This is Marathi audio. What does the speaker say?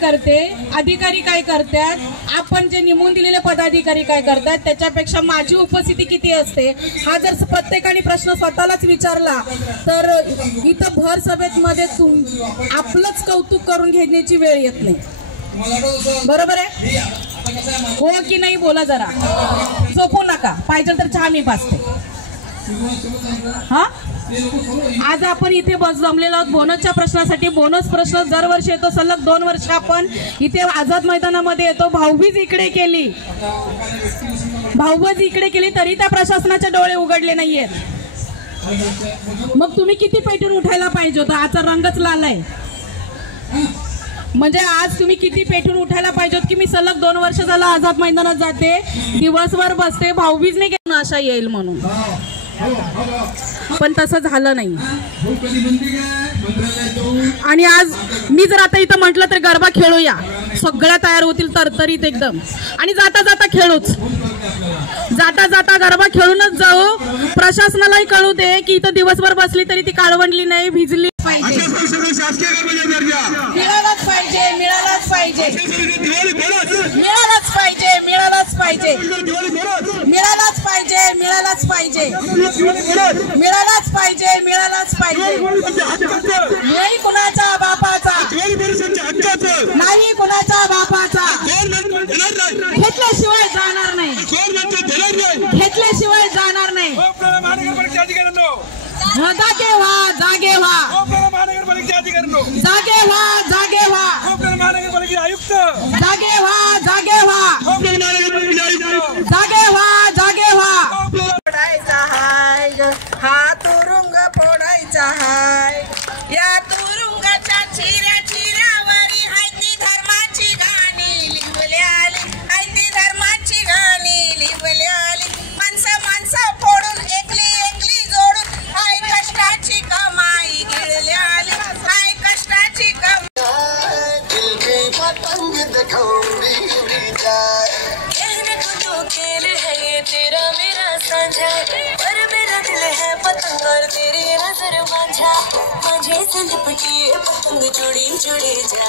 करते, अधिकारी काय करतात, आपण जे नेमून दिलेले पदाधिकारी काय करतात, त्याच्यापेक्षा माझी उपस्थिती किती असते, हा जर प्रत्येकाने प्रश्न स्वतःलाच विचारला तर इथं भर सभेत मध्ये आपलंच कौतुक करून घेण्याची वेळ येत नाही. बरोबर आहे? हो की नाही बोला जरा. झोपू नका, पाहिजे तर चहा मी पाजते. हा, आज आपण इथे जमलेलो आहोत बोनसच्या प्रश्नासाठी. बोनस प्रश्न दरवर्षी येतो, सलग 2 वर्ष आपण इथे आझाद मैदानामध्ये येतो. भाऊबीज इकडे केली, भाऊबीज इकडे केली तरी त्या प्रशासनाचे डोळे उघडले नाहीयेत. मग तुम्ही किती पेटून उठायला पाहिजे होतं? आजचा रंगच लाल आहे. म्हणजे आज तुम्ही किती पेटून उठायला पाहिजे की मी सलग 2 वर्ष झालं आझाद मैदानात जाते, दिवसभर बसते, भाऊबीज नाही घेऊन आशा येईल म्हणून. पण तसं झालं नाही. आणि आज मी जर आता इथं म्हटलं तर गरबा खेळूया, सगळ्या तयार होतील तरतरीत एकदम. आणि जाता जाता खेळूच, जाता जाता गरबा खेळूनच जाऊ. प्रशासनालाही कळू दे की इथं दिवसभर बसली तरी ती काळवंडली नाही, भिजली पाहिजे. मिळालाच पाहिजे, मिळालाच पाहिजे, मिळालाच पाहिजे, मिळालाच पाहिजे, मिळालाच पाहिजे, मिळालाच पाहिजे, मिळालाच पाहिजे, मिळालाच पाहिजे. नाही कुणाच्या बापाचा, नाही कुणाच्या बापाचा, घेतल्याशिवाय जाणार नाही, घेतल्याशिवाय जाणार नाही. जागे व्हा, जागे व्हा, जागे व्हा, जागे व्हा, आयुक्त जागे व्हा, जागे व्हा, जागे व्हा, जागे व्हा. फोडायचा हाय हा तुरुंग, फोडायचा हाय. या तुरुंगाच्या चिऱ्या चिऱ्यावरी हैती धर्माची गाणी लिहिल्याली, हैती धर्माची गाणी लिहिल्याली. माणसं माणसं फोडून एकली एकली जोडून हाय कष्टाची कमाई गिळल्याली, हाय कष्टाची कमाई. पतंग दिखाऊंगी कहने को तो खेल है ये तेरा मेरा साझा, पर मेरा दिल है पतंग और तेरी नजर माझा. माझे से लिपटी पतंग जोड़ी जोड़ी जा.